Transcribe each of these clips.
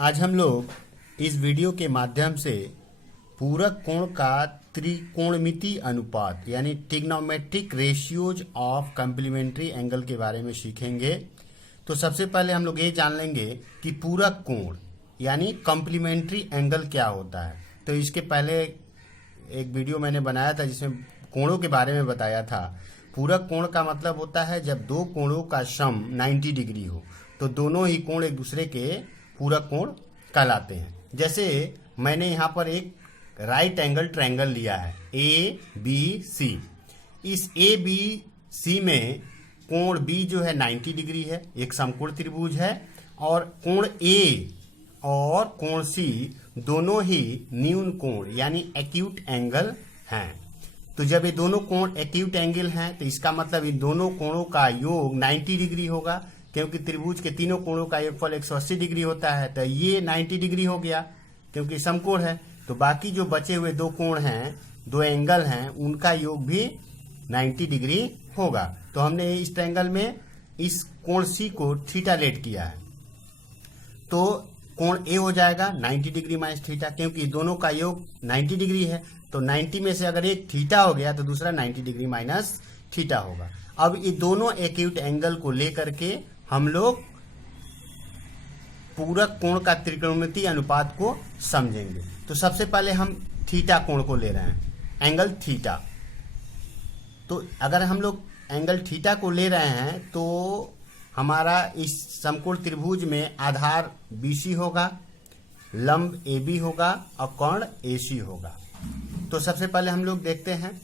आज हम लोग इस वीडियो के माध्यम से पूरक कोण का त्रिकोणमितीय अनुपात यानी trigonometric ratios of complementary angle के बारे में सीखेंगे। तो सबसे पहले हम लोग ये जान लेंगे कि पूरक कोण यानी कॉम्प्लीमेंट्री एंगल क्या होता है। तो इसके पहले एक वीडियो मैंने बनाया था जिसमें कोणों के बारे में बताया था। पूरक कोण का मतलब होता है जब दो कोणों का सम 90 डिग्री हो तो दोनों ही कोण एक दूसरे के पूरक कोण कहलाते हैं। जैसे मैंने यहाँ पर एक राइट एंगल ट्रायंगल लिया है ए बी सी। इस ए बी सी में कोण बी जो है 90 डिग्री है, एक समकोण त्रिभुज है, और कोण ए और कोण सी दोनों ही न्यून कोण यानी एक्यूट एंगल हैं। तो जब ये दोनों कोण एक्यूट एंगल हैं तो इसका मतलब इन दोनों कोणों का योग 90 डिग्री होगा, क्योंकि त्रिभुज के तीनों कोणों का योगफल 180 डिग्री होता है। तो ये 90 डिग्री हो गया क्योंकि समकोण है। तो बाकी जो बचे हुए दो कोण हैं, दो एंगल हैं, उनका योग भी 90 डिग्री होगा। तो हमने इस ट्रायंगल में इस कोण सी को थीटा लेट किया है, तो कोण ए हो जाएगा 90 डिग्री माइनस थीटा, क्योंकि दोनों का योग 90 डिग्री है। तो 90 में से अगर एक थीटा हो गया तो दूसरा 90 डिग्री माइनस थीटा होगा। अब ये दोनों एक्यूट एंगल को लेकर के हम लोग पूरक कोण का त्रिकोणमितीय अनुपात को समझेंगे। तो सबसे पहले हम थीटा कोण को ले रहे हैं, एंगल थीटा। तो अगर हम लोग एंगल थीटा को ले रहे हैं तो हमारा इस समकोण त्रिभुज में आधार BC होगा, लंब AB होगा और कोण AC होगा। तो सबसे पहले हम लोग देखते हैं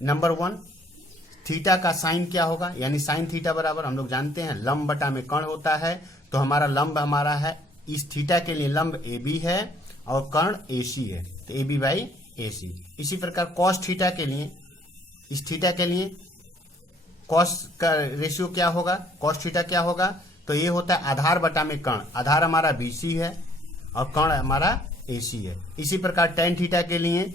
नंबर 1, थीटा का साइन क्या होगा, यानी साइन थीटा बराबर हम लोग जानते हैं लंब बटा में कोण होता है। तो हमारा लंब हमारा है, इस थीटा के लिए लंब AB है और कोण AC है, तो AB बाई AC। इसी प्रकार कॉस थीटा के लिए, इस थीटा के लिए कॉस का रेशियो क्या होगा, कॉस थीटा क्या होगा, तो ये होता है आधार बटा में कोण। आधार हमारा BC है और कोण हमारा AC है। इसी प्रकार टेन थीटा के लिए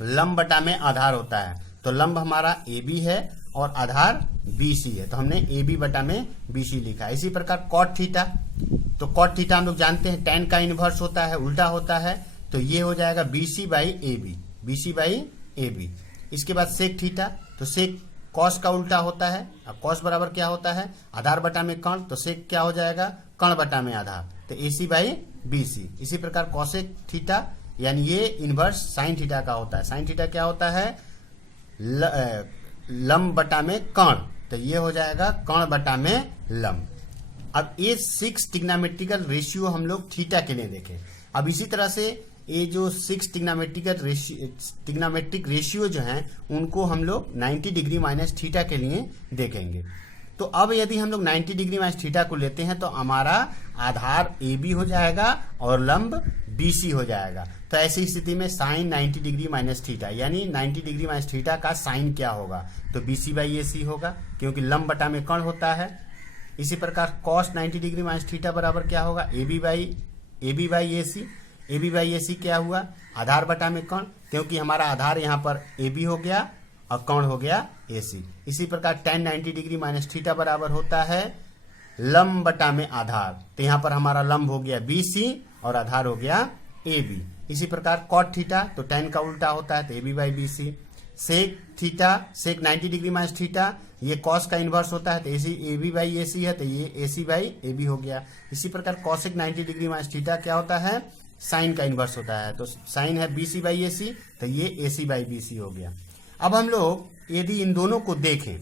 लंब बटा में आधार होता है, तो लंब हमारा AB है और आधार BC है, तो हमने AB बटा में BC लिखा है। इसी प्रकार कॉट थीटा, तो कॉट थीटा हम लोग जानते हैं टेन का इनवर्स होता है, उल्टा होता है, तो ये हो जाएगा BC by AB, BC by AB। इसके बाद सेक थीटा, तो सेक कॉस का उल्टा होता है, और कॉस बराबर क्या होता है आधार बटा में कोण, तो सेक क्या हो जाएगा कोण बटा में आधार, तो AC बाई BC। इसी प्रकार कॉसेक थीटा यानी ये इनवर्स साइन थीटा का होता है। साइन थीटा क्या होता है लंब बटा में कोण, तो ये हो जाएगा कोण बटा में लंब। अब ये 6 ट्रिग्नोमेट्रिकल रेशियो हम लोग थीटा के लिए देखें। अब इसी तरह से ये जो 6 ट्रिग्नोमेट्रिक रेशियो जो हैं उनको हम लोग 90 डिग्री माइनस थीटा के लिए देखेंगे। तो अब यदि हम लोग 90 डिग्री माइनस थीटा को लेते हैं तो हमारा आधार AB हो जाएगा और लंब BC हो जाएगा। तो ऐसी स्थिति में साइन 90 डिग्री माइनस थीटा यानी 90 डिग्री माइनस थीटा का साइन क्या होगा, तो BC बाई AC होगा, क्योंकि लंब बटा में कोण होता है। इसी प्रकार कॉस 90 डिग्री माइनस थीटा बराबर क्या होगा AB by AC। AB by AC क्या हुआ आधार बटा में कोण, क्योंकि हमारा आधार यहाँ पर AB हो गया और कोण हो गया AC। इसी प्रकार tan 90 डिग्री माइनस थीटा बराबर होता है लंब बटा में आधार, तो यहाँ पर हमारा लंब हो गया BC और आधार हो गया AB। इसी प्रकार cot थीटा, तो tan का उल्टा होता है तो AB by BC। Sec theta, sec 90 degree minus theta, ये cos का इनवर्स होता है तो AB बाई AC है, तो ये AC बाई AB हो गया। इसी प्रकार cosec 90 डिग्री माइनस थीटा क्या होता है साइन का इनवर्स होता है, तो साइन है BC बाई AC, तो ये AC बाई BC हो गया। अब हम लोग यदि इन दोनों को देखें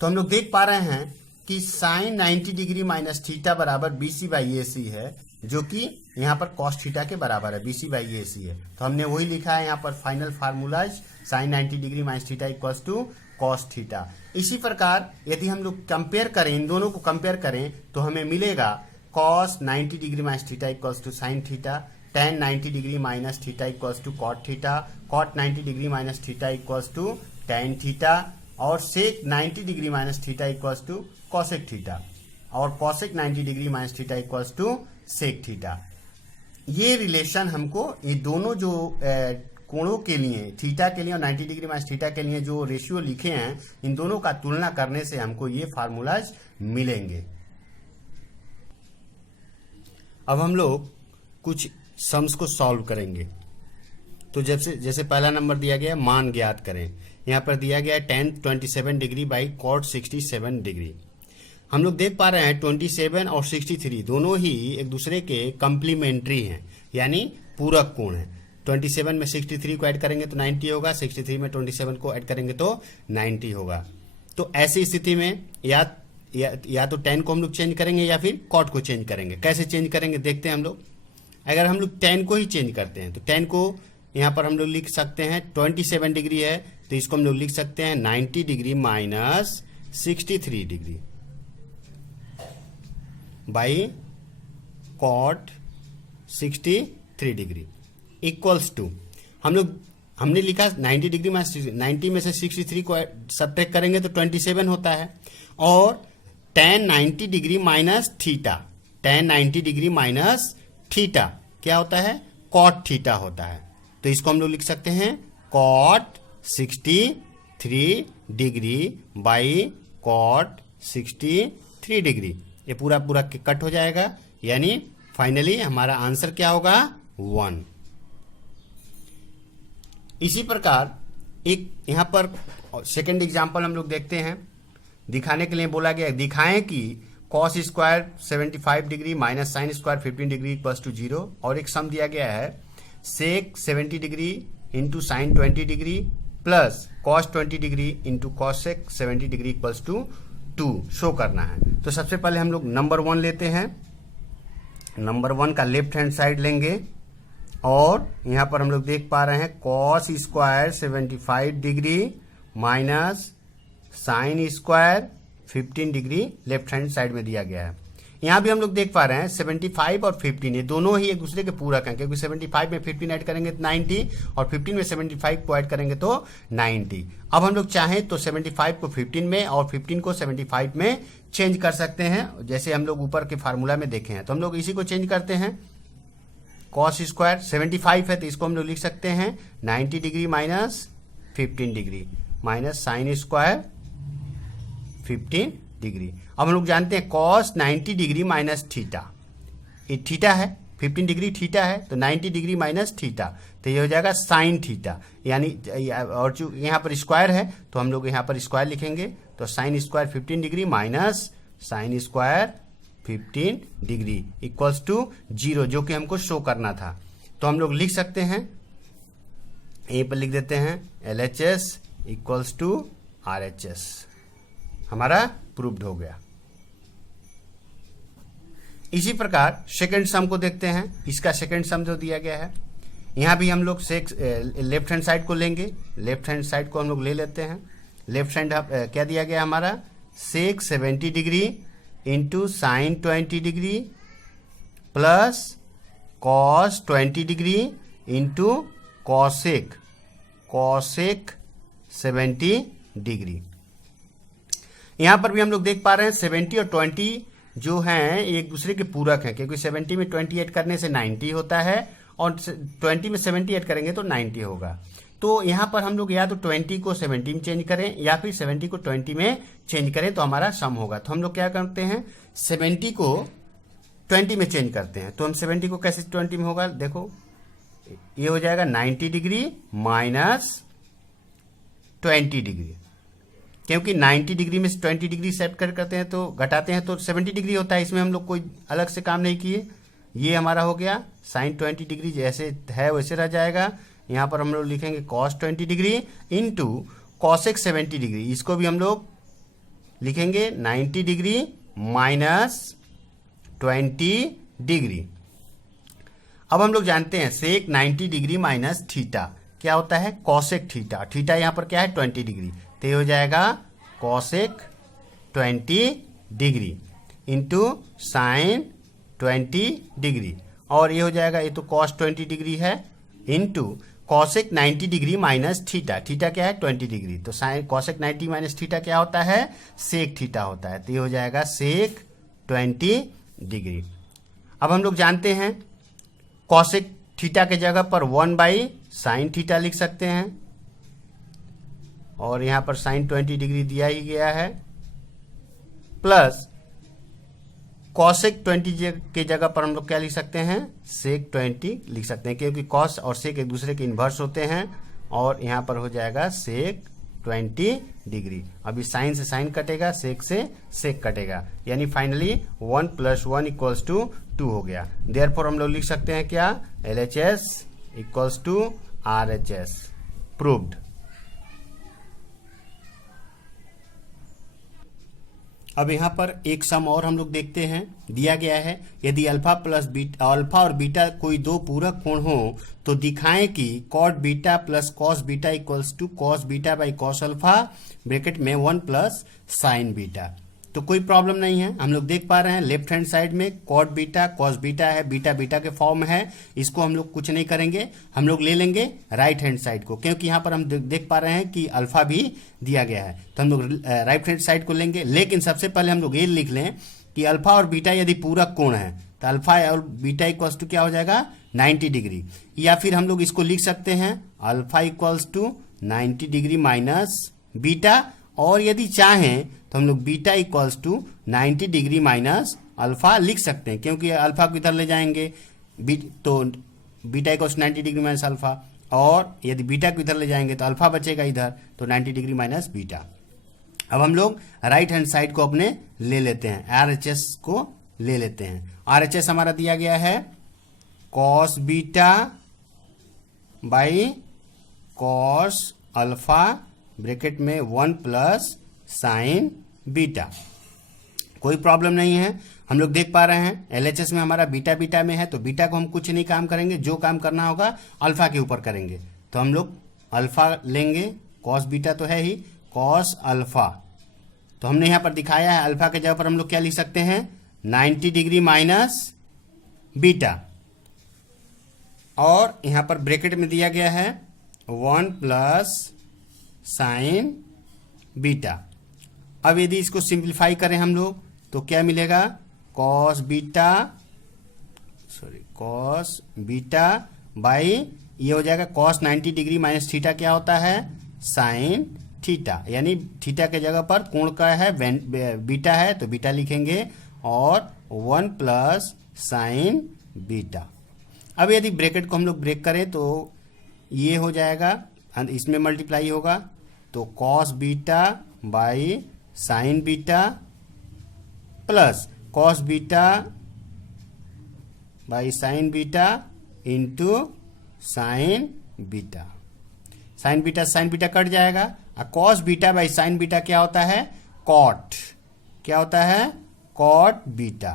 तो हम लोग देख पा रहे हैं कि साइन 90 डिग्री माइनस थीटा बराबर BC बाई AC है, जो कि यहाँ पर कॉस थीटा के बराबर है, BC बाई AC है। तो हमने वही लिखा है यहाँ पर final formulas sine 90 degree minus theta equals to cos theta. इसी प्रकार यदि हम लोग कंपेयर करें, इन दोनों को कंपेयर करें तो हमें मिलेगा cos 90 degree minus theta equals to sine theta, tan 90 degree minus theta equals to cot theta, cot 90 degree minus theta equals to tan theta, और sec 90 degree minus theta equals to cosec theta, और cosec 90 degree minus theta equals to sec theta. ये relation हमको ये दोनों जो कोणों के लिए थीटा के लिए और 90 डिग्री माइनस थीटा के लिए जो रेशियो लिखे हैं, इन दोनों का तुलना करने से हमको ये फार्मूलाज मिलेंगे। अब हम लोग कुछ सम्स को सॉल्व करेंगे। तो जैसे पहला नंबर दिया गया मान ज्ञात करें। यहाँ पर दिया गया है tan 27 degree by cot 67 degree. हम लोग देख पा रहे हैं 27 और 63 दोनों ही एक दूसरे के कंप्लीमेंट्री हैं, यानी पूरक कोण है। 27 में 63 को ऐड करेंगे तो 90 होगा, 63 में 27 को ऐड करेंगे तो 90 होगा। तो ऐसी स्थिति में या तो tan को हम लोग चेंज करेंगे या फिर cot को चेंज करेंगे। कैसे चेंज करेंगे देखते हैं हम लोग। अगर हम लोग tan को ही चेंज करते हैं तो tan को यहाँ पर हम लोग लिख सकते हैं 27 डिग्री है तो इसको हम लोग लिख सकते हैं 90 degree minus 63 degree by cot 63 degree equals to हमने लिखा 90 डिग्री माइनस 90 में से 63 को सब्ट्रैक्ट करेंगे तो 27 होता है, और tan 90 degree minus theta, tan 90 degree minus theta क्या होता है, cot थीटा होता है। तो इसको हम लोग लिख सकते हैं cot 63 degree by cot 63 degree. ये पूरा कट हो जाएगा, यानी फाइनली हमारा आंसर क्या होगा 1। इसी प्रकार एक यहाँ पर सेकंड एग्जांपल हम लोग देखते हैं। दिखाने के लिए बोला गया दिखाएं कि cos square 75 degree minus sine square 15 degree equals to 0, और एक सम दिया गया है sec 70 degree into sine 20 degree plus cos 20 degree into cosec 70 degree equals to 2 show करना है। तो सबसे पहले हम लोग नंबर 1 लेते हैं। नंबर 1 का लेफ्ट हैंड साइड लेंगे और यहाँ पर हम लोग देख पा रहे हैं cos square 75 degree minus sine square 15 degree left hand side में दिया गया है। यहाँ भी हम लोग देख पा रहे हैं 75 और 15 ये दोनों ही एक दूसरे के पूरक हैं, क्योंकि 75 में 15 ऐड करेंगे तो 90 और 15 में 75 को ऐड करेंगे तो 90। अब हम लोग चाहें तो 75 को 15 में और 15 को 75 में चेंज कर सकते हैं, जैसे हम लोग ऊपर के फार्मूला में देखे हैं। तो हम लोग इसी को चेंज करते हैं। cos स्क्वायर 75 है तो इसको हम लोग लिख सकते हैं 90 degree minus 15 degree minus sine square 15 degree. अब हम लोग जानते हैं cos 90 डिग्री माइनस थीटा, ये थीटा है, 15 डिग्री थीटा है तो 90 डिग्री माइनस थीटा, तो ये हो जाएगा साइन थीटा, यानी और जो यहाँ पर स्क्वायर है तो हम लोग यहाँ पर स्क्वायर लिखेंगे तो sine square 15 degree minus sine square 15 degree equals to 0, जो कि हमको शो करना था। तो हम लोग लिख सकते हैं, यहीं पर लिख देते हैं LHS इक्वल्स टू RHS, हमारा प्रूव्ड हो गया। इसी प्रकार सेकंड सम को देखते हैं। इसका सेकंड सम जो दिया गया है, यहाँ भी हम लोग लेफ्ट हैंड साइड को लेंगे। लेफ्ट हैंड साइड को हम लोग ले लेते हैं। लेफ्ट हैंड क्या दिया गया हमारा सेक 70 degree into sine 20 degree plus cos 20 degree into cosec 70 degree. यहाँ पर भी हम लोग देख पा रहे हैं 70 और 20 जो हैं एक दूसरे के पूरक हैं, क्योंकि 70 में 20 ऐड करने से 90 होता है और 20 में 70 ऐड करेंगे तो 90 होगा। तो यहाँ पर हम लोग या तो 20 को 70 में चेंज करें या फिर 70 को 20 में चेंज करें तो हमारा सम होगा। तो हम लोग क्या करते हैं 70 को 20 में चेंज करते हैं। तो हम 70 को कैसे 20 में होगा, देखो ये हो जाएगा 90 डिग्री माइनस 20 डिग्री, क्योंकि 90 डिग्री में 20 डिग्री सेट करते हैं तो घटाते हैं तो 70 डिग्री होता है। इसमें हम लोग कोई अलग से काम नहीं किए। ये हमारा हो गया साइन 20 डिग्री जैसे है वैसे रह जाएगा। यहाँ पर हम लोग लिखेंगे cos 20 degree into cosec 70 degree, इसको भी हम लोग लिखेंगे 90 डिग्री माइनस 20 डिग्री। अब हम लोग जानते हैं सेक 90 डिग्री माइनस थीटा क्या होता है, कॉसेक थीटा। थीटा यहाँ पर क्या है 20 डिग्री, तो ये हो जाएगा cosec 20 degree into sine 20 degree, और ये हो जाएगा ये तो कॉस 20 डिग्री है into cosec 90 degree minus theta. Theta क्या है 20 डिग्री, तो साइन कॉसेक 90 माइनस थीटा क्या होता है सेक थीटा होता है, तो ये हो जाएगा सेक 20 डिग्री। अब हम लोग जानते हैं कॉसेक थीटा के जगह पर 1/साइन थीटा लिख सकते हैं, और यहां पर साइन 20 डिग्री दिया ही गया है, प्लस कॉसेक 20 के जगह पर हम लोग क्या लिख सकते हैं, सेक 20 लिख सकते हैं, क्योंकि कॉस और सेक एक दूसरे के इन्वर्स होते हैं, और यहाँ पर हो जाएगा सेक 20 डिग्री। अभी साइन से साइन कटेगा, सेक से सेक कटेगा, यानी फाइनली 1 + 1 = 2 हो गया। देयरफॉर हम लोग लिख सकते हैं क्या, LHS = RHS, प्रूव्ड। अब यहाँ पर एक सम और हम लोग देखते हैं, दिया गया है यदि अल्फा और बीटा कोई दो पूरक कोण हो तो दिखाएं कि cot beta plus cos beta = cos beta by cos alpha bracket में 1 + साइन बीटा। तो कोई प्रॉब्लम नहीं है, हम लोग देख पा रहे हैं लेफ्ट हैंड साइड में कॉट बीटा कॉस बीटा है, बीटा बीटा के फॉर्म है, इसको हम लोग कुछ नहीं करेंगे, हम लोग ले लेंगे राइट हैंड साइड को, क्योंकि यहाँ पर हम देख पा रहे हैं कि अल्फा भी दिया गया है, तो हम लोग राइट हैंड साइड को लेंगे। लेकिन सबसे पहले हम लोग ये लिख लें कि अल्फा और बीटा यदि पूरक कोण है तो अल्फा और बीटा = क्या हो जाएगा, 90 डिग्री, या फिर हम लोग इसको लिख सकते हैं अल्फा = 90 डिग्री माइनस बीटा, और यदि चाहें तो हम लोग बीटा = 90 डिग्री माइनस अल्फा लिख सकते हैं, क्योंकि अल्फा को इधर ले जाएंगे तो बीटा = 90 डिग्री माइनस अल्फा, और यदि बीटा को इधर ले जाएंगे तो अल्फा बचेगा इधर, तो 90 डिग्री माइनस बीटा। अब हम लोग राइट हैंड साइड को अपने ले लेते हैं, RHS को ले लेते हैं। RHS हमारा दिया गया है cos beta by cos alpha bracket में 1 + साइन बीटा। कोई प्रॉब्लम नहीं है, हम लोग देख पा रहे हैं LHS में हमारा बीटा बीटा में है, तो बीटा को हम कुछ नहीं काम करेंगे, जो काम करना होगा अल्फा के ऊपर करेंगे, तो हम लोग अल्फा लेंगे, कॉस बीटा तो है ही, कॉस अल्फा, तो हमने यहाँ पर दिखाया है अल्फा के जगह पर हम लोग क्या लिख सकते हैं, 90 डिग्री माइनस बीटा, और यहाँ पर ब्रैकेट में दिया गया है 1 + साइन बीटा। अब यदि इसको सिंप्लीफाई करें हम लोग तो क्या मिलेगा, कॉस बीटा बाई ये हो जाएगा कॉस 90 डिग्री माइनस थीटा, क्या होता है, साइन थीटा, यानी थीटा के जगह पर कोण का है बीटा है तो बीटा लिखेंगे, और 1 + साइन बीटा। अब यदि ब्रैकेट को हम लोग ब्रेक करें तो ये हो जाएगा, इसमें मल्टीप्लाई होगा, तो cos beta by sine beta plus cos beta by sine beta into sine beta. Sign beta cut जाएगा, और cos beta by sine beta क्या होता है, कॉट, क्या होता है, कॉट बीटा,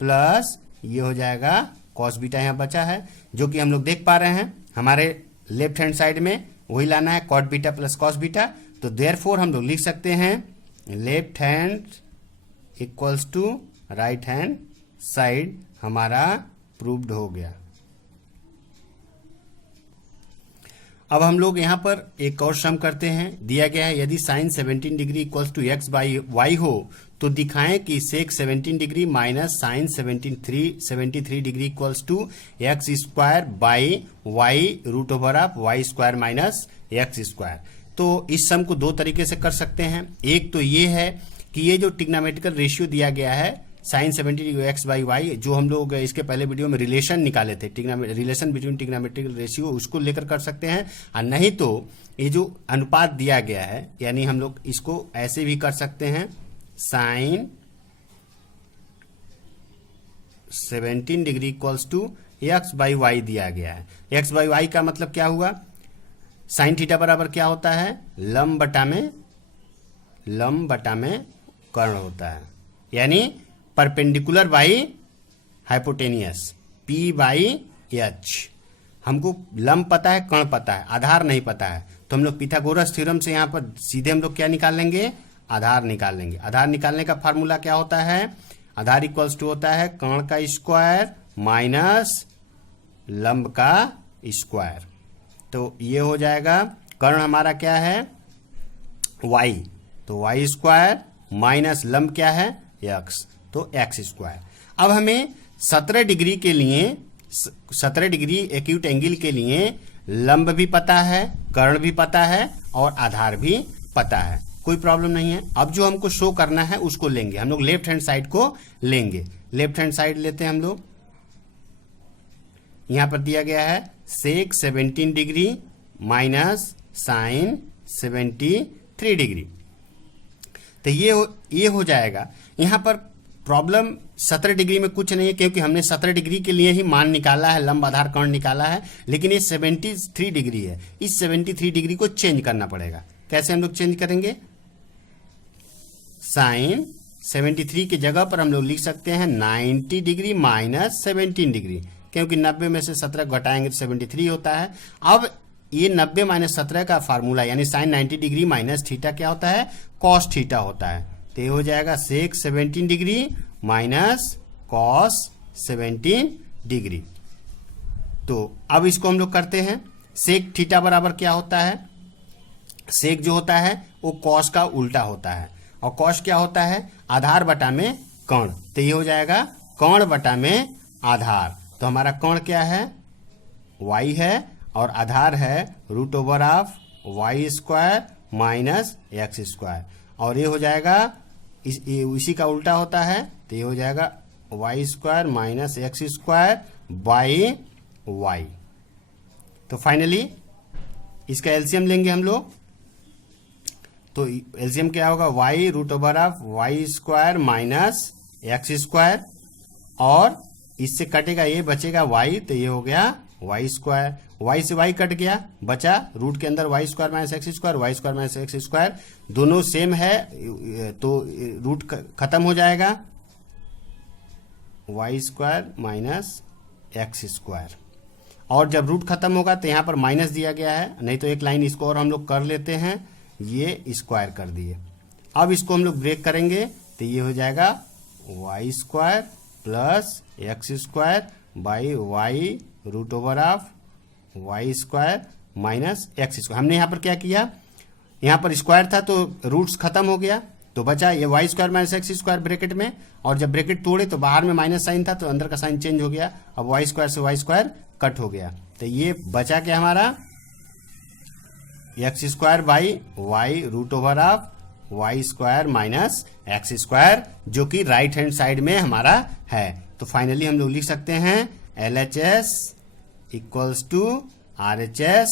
प्लस ये हो जाएगा कॉस बीटा यहाँ बचा है, जो कि हम लोग देख पा रहे हैं हमारे लेफ्ट हैंड साइड में वही लाना है, cot beta plus cos beta. तो देयरफॉर हम लोग लिख सकते हैं left hand = right hand side हमारा प्रूव्ड हो गया। अब हम लोग यहाँ पर एक और सम करते हैं, दिया गया है यदि साइन 17 डिग्री = x/y हो तो दिखाएं कि sec 17 degree minus sine 73 degree = x² y √y² - x²। तो इस सम को दो तरीके से कर सकते हैं। एक तो ये है कि ये जो ट्रिग्नोमेट्रिकल रेशियो दिया गया है साइन 70 डिग्री x/y, जो हम लोग इसके पहले वीडियो में रिलेशन निकाले थे, रिलेशन बिटवीन ट्रिग्नोमेट्रिकल रेशियो, उसको लेकर कर सकते हैं, और नहीं तो ये जो अनुपात दिया गया है, यानी हम लोग इसको ऐसे भी कर सकते हैं, साइन 17 डिग्री = x/y दिया गया है। x/y का मतलब क्या हुआ, साइन थीटा बराबर क्या होता है, लंब बटा में कर्ण होता है, यानी परपेंडिकुलर बाई हाइपोटेनियस, P/H। हमको लंब पता है, कर्ण पता है, आधार नहीं पता है, तो हम लोग पिथागोरस थ्योरम से यहाँ पर सीधे हम लोग क्या निकाल लेंगे, आधार निकाल लेंगे। आधार निकालने का फार्मूला क्या होता है, आधार = होता है कर्ण का स्क्वायर माइनस लंब का स्क्वायर। तो ये हो जाएगा, कर्ण हमारा क्या है, y, तो y² माइनस लंब क्या है, x, तो x²। अब हमें 17 डिग्री के लिए 17 डिग्री एक्यूट एंगल के लिए लंब भी पता है, कर्ण भी पता है, और आधार भी पता है, कोई प्रॉब्लम नहीं है। अब जो हमको शो करना है उसको लेंगे, हम लोग लेफ्ट हैंड साइड को लेंगे, लेफ्ट हैंड साइड लेते हैं हम लोग। यहां पर दिया गया है सेक 17 डिग्री माइनस साइन 73 डिग्री। तो ये हो जाएगा। यहां पर प्रॉब्लम 17 डिग्री में कुछ नहीं है, क्योंकि हमने 17 डिग्री के लिए ही मान निकाला है, लंब आधार कोण निकाला है। लेकिन ये 73 डिग्री है, इस 73 डिग्री को चेंज करना पड़ेगा। कैसे हम लोग चेंज करेंगे? साइन 73 की जगह पर हम लोग लिख सकते हैं 90 डिग्री माइनस 17 डिग्री, क्योंकि 90 में से 17 घटाएंगे तो 73 होता है। अब ये 90 माइनस 17 का फार्मूला यानी साइन 90 डिग्री माइनस थीटा क्या होता है? कॉस थीटा होता है। तो ये हो जाएगा सेक 17 डिग्री माइनस कॉस 17 डिग्री। तो अब इसको हम लोग करते हैं। सेक थीटा बराबर क्या होता है? सेक जो होता है वो कॉस का उल्टा होता है, और कॉस क्या होता है? आधार बटा में कोण। तो ये हो जाएगा कोण बटा में आधार। तो हमारा कोण क्या है? y है, और आधार है root over of Y square minus X square, और ये हो जाएगा इसी का उल्टा होता है। तो ये हो जाएगा Y square minus X square by Y. तो फाइनली इसका एलसीएम लेंगे हम लोग। तो एलसीएम क्या होगा? Y root over of Y square minus X square, और इससे कटेगा ये, बचेगा वाई। तो ये हो गया वाई स्क्वायर, वाई से वाई कट गया, बचा रूट के अंदर Y square minus X square, Y square minus X square दोनों सेम है, तो रूट खत्म हो जाएगा, Y square minus X square. और जब रूट खत्म होगा तो यहाँ पर माइनस दिया गया है, नहीं तो एक लाइन इसको और हम लोग कर लेते हैं, ये स्क्वायर कर दिए। अब इसको हम लोग ब्रेक करेंगे तो ये हो जाएगा Y square plus X square by Y root over of Y square minus X square. हमने यहाँ पर क्या किया? यहाँ पर स्क्वायर था तो रूट्स खत्म हो गया, तो बचा ये Y square minus X square bracket में, और जब ब्रैकेट तोड़े तो बाहर में माइनस साइन था तो अंदर का साइन चेंज हो गया। अब वाई स्क्वायर से वाई स्क्वायर कट हो गया, तो ये बचा क्या हमारा? X square by Y root over of Y square minus X square, जो कि राइट हैंड साइड में हमारा है। तो फाइनली हम लोग लिख सकते हैं LHS equals to RHS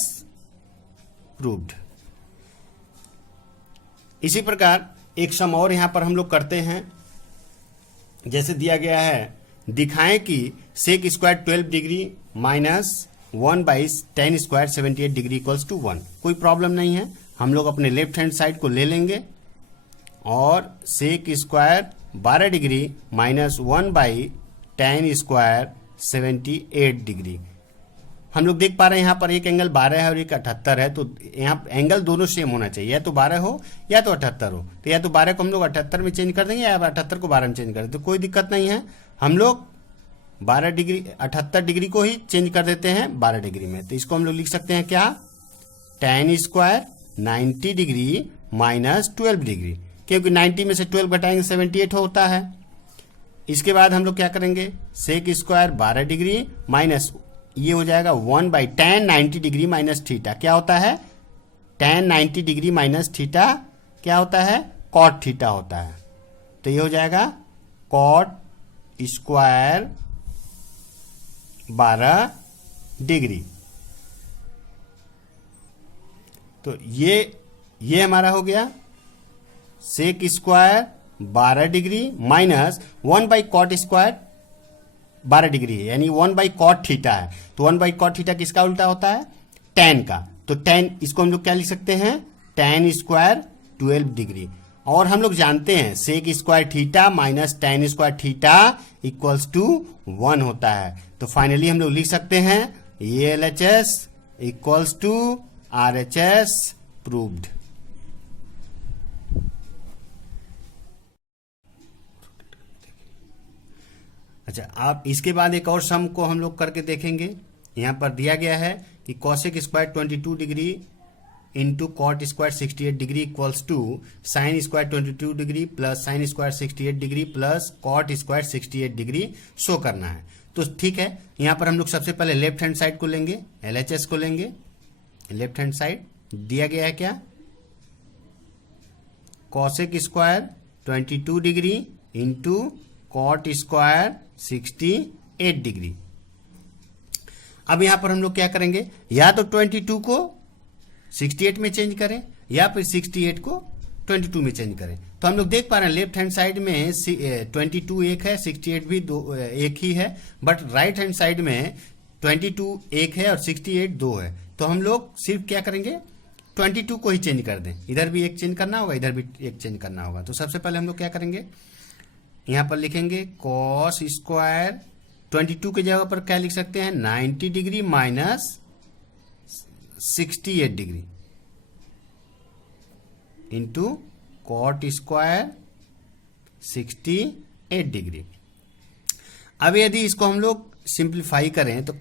proved. इसी प्रकार एक सम और यहां पर हम लोग करते हैं। जैसे दिया गया है, दिखाएं कि sec square 12 degree minus 1 by tan square 78 degree equals to 1। कोई प्रॉब्लम नहीं है, हम लोग अपने लेफ्ट हैंड साइड को ले लेंगे, और sec square 12 degree minus 1 by tan square 78 degree. हम लोग देख पा रहे हैं यहाँ पर एक एंगल 12 है और एक 78 है, तो यहाँ एंगल दोनों सेम होना चाहिए, या तो 12 हो या तो 78 हो। तो या तो 12 को हम लोग 78 में चेंज कर देंगे, या 78 को 12 में चेंज कर देंगे, तो कोई दिक्कत नहीं है। हम लोग 12 डिग्री 78 डिग्री को ही चेंज कर देते हैं 12 डिग्री में। तो इसको हम लोग लिख सकते हैं क्या? Ten square 90 degree minus 12 degree, क्योंकि 90 में से 12 घटाएंगे 78 होता है। इसके बाद हम लोग क्या करेंगे? सेक स्क्वायर 12 डिग्री माइनस ये हो जाएगा 1 by ten 90 degree minus theta. क्या होता है? टेन 90 डिग्री माइनस थीटा क्या होता है? कॉट थीटा होता है। तो ये हो जाएगा कॉट स्क्वायर 12 डिग्री। तो ये हमारा हो गया sec square 12 degree minus 1 by cot square 12 degree है, यानी 1 बाई कॉट थीटा है। तो 1 बाई कॉट थीटा किसका उल्टा होता है? टेन का। तो टेन, इसको हम लोग क्या लिख सकते हैं? Tan square 12 degree. और हम लोग जानते हैं sec square theta minus tan square theta equals to 1 होता है। तो फाइनली हम लोग लिख सकते हैं ये LHS equals to RHS proved. अच्छा, आप इसके बाद एक और सम को हम लोग करके देखेंगे। यहाँ पर दिया गया है कि cosec square 22 degree into cot square 68 degree equals to sine square 22 degree plus sine square 68 degree plus cot square 68 degree show करना है। तो ठीक है, यहाँ पर हम लोग सबसे पहले लेफ्ट हैंड साइड को लेंगे, LHS को लेंगे। लेफ्ट हैंड साइड दिया गया है क्या? Cosec square 22 degree into cot square 68 degree. अब यहां पर हम लोग क्या करेंगे, या तो 22 को 68 में चेंज करें या फिर 68 को 22 में चेंज करें। तो हम लोग देख पा रहे हैं लेफ्ट हैंड साइड में 22 एक है, 68 भी एक ही है, बट राइट हैंड साइड में 22 एक है और 68 दो है। तो हम लोग सिर्फ क्या करेंगे, 22 को ही चेंज कर दें। इधर भी एक चेंज करना होगा, इधर भी एक चेंज करना होगा। तो सबसे पहले हम लोग क्या करेंगे, यहां पर लिखेंगे कॉस स्क्वायर 22 की जगह पर क्या लिख सकते हैं, 90 degree minus 68 degree into cot square 68 degree. अब यदि इसको हम लोग सिंप्लीफाई करें तो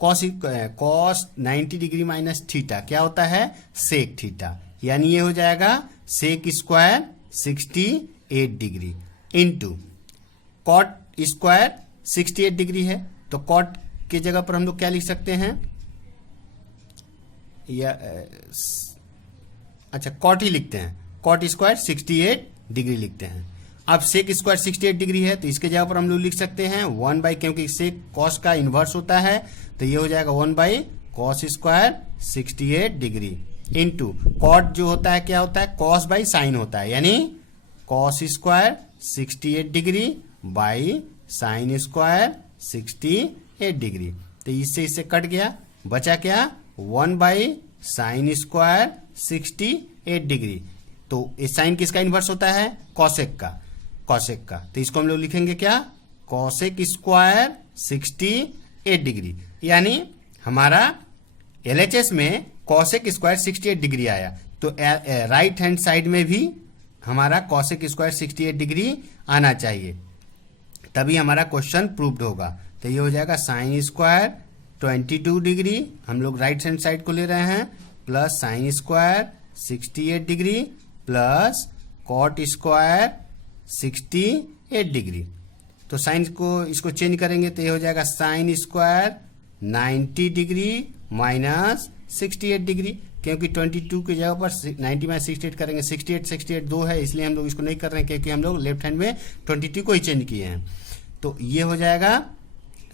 कॉस 90 डिग्री माइनस थीटा क्या होता है, सेक थीटा, यानी ये हो जाएगा sec square 68 degree into cot square 68 degree है। तो कॉट की जगह पर हम लोग क्या लिख सकते हैं, या अच्छा कॉट ही लिखते हैं, कॉट स्क्वायर 68 डिग्री लिखते हैं। अब सेक स्क्वायर 68 डिग्री है तो इसके जगह पर हम लोग लिख सकते हैं 1 बाई, क्योंकि सेक कॉस का इन्वर्स होता है, तो ये हो जाएगा 1 by cos square 68 degree into cot जो होता है क्या होता है, कॉस बाई साइन होता है, यानी cos square 68 degree by sine square 68 degree. तो इससे कट गया, बचा क्या, 1 बाई साइन स्क्वायर 68 डिग्री। तो इस साइन किसका इन्वर्स होता है, कॉसेक का, कॉसेक का। तो इसको हम लोग लिखेंगे क्या, कॉसेक स्क्वायर 68 डिग्री, यानी हमारा एलएचएस में कॉसेक स्क्वायर 68 डिग्री आया। तो राइट हैंड साइड में भी हमारा कॉसेक स्क्वायर 68 डिग्री आना चाहिए, तभी हमारा क्वेश्चन प्रूव्ड होगा। तो ये हो जाएगा साइन स्क्वायर 22 डिग्री, हम लोग राइट हैंड साइड को ले रहे हैं, plus sine square 68 degree plus cot square 68 degree. तो साइन को इसको चेंज करेंगे तो ये हो जाएगा sine square 90 degree minus 68 degree, क्योंकि 22 की जगह पर 90 माइनस 68 करेंगे, 68 दो है, इसलिए हम लोग इसको नहीं कर रहे हैं, क्योंकि हम लोग लेफ्ट हैंड में 22 को ही चेंज किए हैं। तो ये हो जाएगा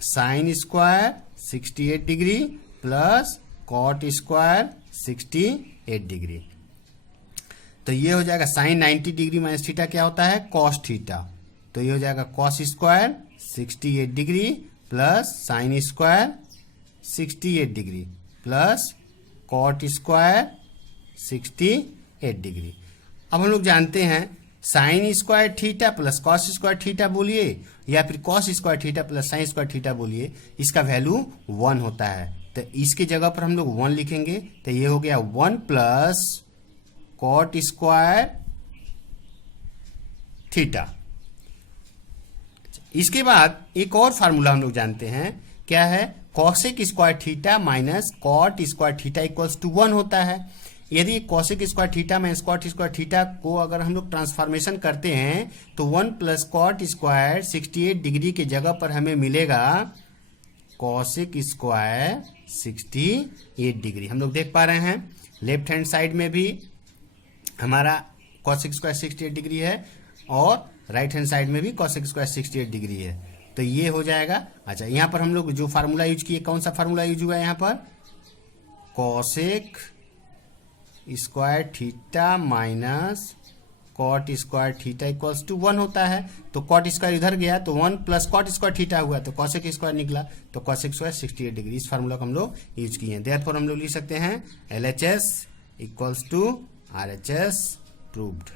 sine square 68 degree plus cot square 68 degree. तो ये हो जाएगा साइन 90 डिग्री माइनस थीटा क्या होता है, कॉस थीटा। तो ये हो जाएगा cos square 68 degree plus sine square 68 degree plus cot square 68 degree. अब हम लोग जानते हैं sine square theta plus cos square theta बोलिए या फिर cos square theta plus sine square theta बोलिए, इसका वैल्यू 1 होता है। तो इसकी जगह पर हम लोग 1 लिखेंगे, तो ये हो गया 1 प्लस कॉट स्क्वायर थीटा। इसके बाद एक और फार्मूला हम लोग जानते हैं, क्या है, cosec square theta minus cot square theta equals to 1 होता है। यदि cosec square theta minus cot square theta को अगर हम लोग ट्रांसफॉर्मेशन करते हैं तो 1 प्लस कॉट स्क्वायर 68 डिग्री की जगह पर हमें मिलेगा कॉसेक स्क्वायर 68 डिग्री। हम लोग देख पा रहे हैं लेफ्ट हैंड साइड में भी हमारा कॉसेक स्क्वायर 68 डिग्री है और राइट हैंड साइड में भी कॉसेक स्क्वायर 68 डिग्री है। तो ये हो जाएगा। अच्छा, यहाँ पर हम लोग जो फार्मूला यूज किए, कौन सा फार्मूला यूज हुआ है यहाँ पर, cosec square theta minus cot square theta equals to 1 होता है। तो कॉट स्क्वायर इधर गया तो 1 प्लस कॉट स्क्वायर थीटा हुआ, तो कॉसेक स्क्वायर निकला, तो कॉसेक स्क्वायर 68 डिग्री। इस फार्मूला को हम लोग यूज किए हैं। देयरफॉर हम लोग लिख सकते हैं LHS equals to RHS proved.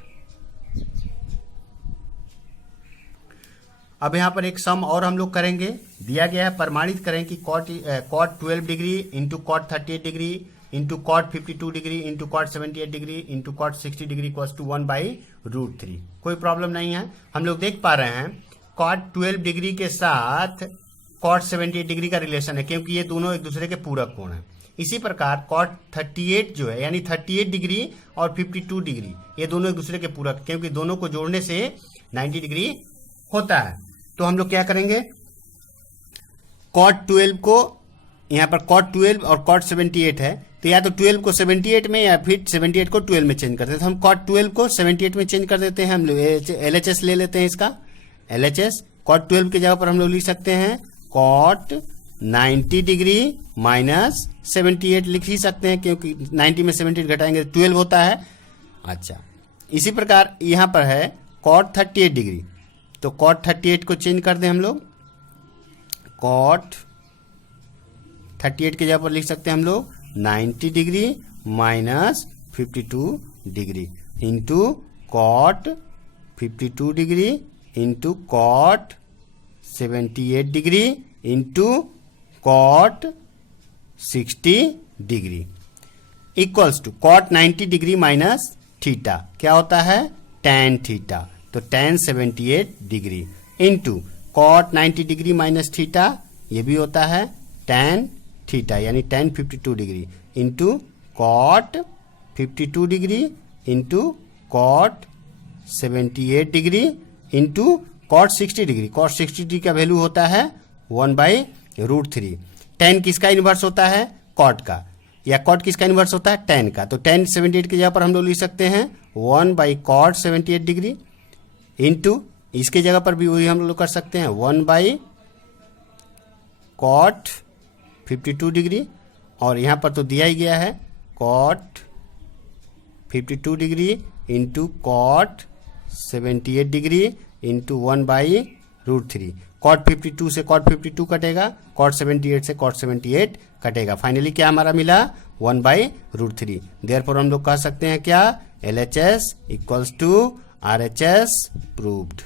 अब यहाँ पर एक सम और हम लोग करेंगे, दिया गया है, प्रमाणित करें कि cot 12 degree into cot 38 degree into cot 52 degree into cot 78 degree into cot 60 degree equals to 1/√3। कोई प्रॉब्लम नहीं है। हम लोग देख पा रहे हैं कॉट 12 डिग्री के साथ कॉट 78 डिग्री का रिलेशन है, क्योंकि ये दोनों एक दूसरे के पूरक कोण हैं। इसी प्रकार कॉट 38 जो है, यानी 38 डिग्री और 52 डिग्री, ये दोनों एक दूसरे के पूरक, क्योंकि दोनों को जोड़ने से 90 डिग्री होता है। तो हम लोग क्या करेंगे, कॉट 12 को, यहाँ पर कॉट 12 और कॉट 78 है, तो या तो 12 को 78 में या फिर 78 को 12 में चेंज कर देते हैं। हम कॉट 12 को 78 में चेंज कर देते हैं। हम लोग LHS ले लेते हैं इसका, LHS cot 12 की जगह पर हम लोग लिख सकते हैं cot 90 डिग्री माइनस 78 लिख ही सकते हैं, क्योंकि 90 में 78 घटाएंगे तो 12 होता है। अच्छा, इसी प्रकार यहाँ पर है cot 38 डिग्री, तो cot 38 को चेंज कर दें हम लोग, cot 38 की जगह पर लिख सकते हैं हम लोग 90 degree minus 52 degree into cot 52 degree into cot 78 degree into cot 60 degree equals to cot 90 degree minus theta क्या होता है tan थीटा, तो tan 78 degree into cot 90 degree minus theta ये भी होता है tan थीटा यानी tan 52 degree into cot 52 degree into cot 78 degree into cot 60 degree. cot 60 degree का वैल्यू होता है 1/√3। tan किसका इन्वर्स होता है cot का, या cot किसका इन्वर्स होता है tan का, तो tan 78 की जगह पर हम लोग लिख सकते हैं 1/cot 78 डिग्री इंटू इसके जगह पर भी वही हम लोग कर सकते हैं 1/cot 52 डिग्री, और यहाँ पर तो दिया ही गया है cot 52 degree into cot 78 degree into 1/√3। cot 52 से cot 52 कटेगा, cot 78 से cot 78 कटेगा, फाइनली क्या हमारा मिला 1/√3। देयरफॉर हम लोग कह सकते हैं क्या LHS equals to RHS proved.